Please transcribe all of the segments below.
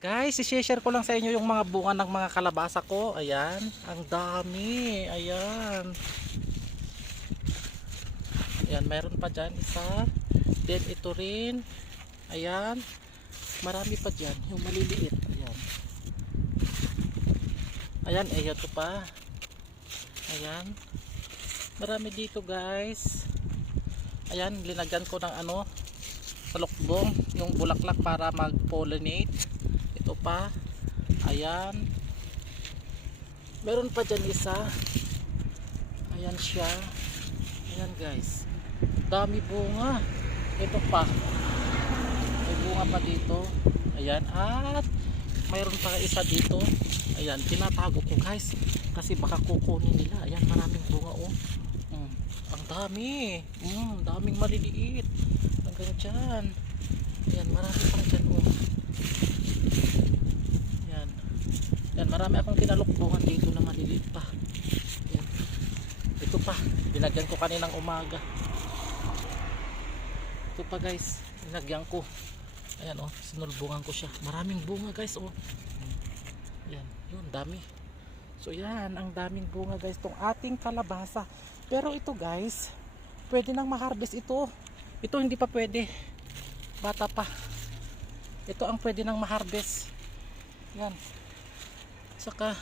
Guys, i-share ko lang sa inyo yung mga bunga ng mga kalabasa ko. Ayan, ang dami. Ayan. Ayan, mayroon pa dyan isa. Then ito rin. Ayan. Marami pa dyan. Yung maliliit. Ayan. Ayan, ito pa. Ayan. Marami dito guys. Ayan, linagyan ko ng talukbong. Yung bulaklak para mag-pollinate. Ito pa. Ayan. Meron pa dyan isa. Ayan siya. Ayan guys. Dami bunga. Ito pa. May bunga pa dito. Ayan. At mayroon pa isa dito. Ayan. Tinatago ko guys. Kasi baka kukunin nila. Ayan. Maraming bunga oh. Ang dami. Daming maliliit. Hanggang dyan. Ayan. Marami pa dyan oh. Ayan. Ayan. Marami akong kinalukbungan dito na maliliit pa. Ayan. Ito pa. Binagyan ko kaninang umaga. Ito pa guys. Binagyan ko. Ayan oh. Sinulbungan ko siya. Maraming bunga guys oh. Ayan. Yun. Dami. So yan. Ang daming bunga guys. Itong ating kalabasa. Pero ito guys. Pwede nang ma-harvest ito. Ito hindi pa pwede. Bata pa. Ito ang pwede nang ma-harvest. Yan. Saka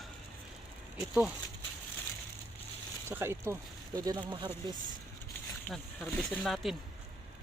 ito. Saka ito. Pwede nang ma-harvest. Yan. Harvestin natin.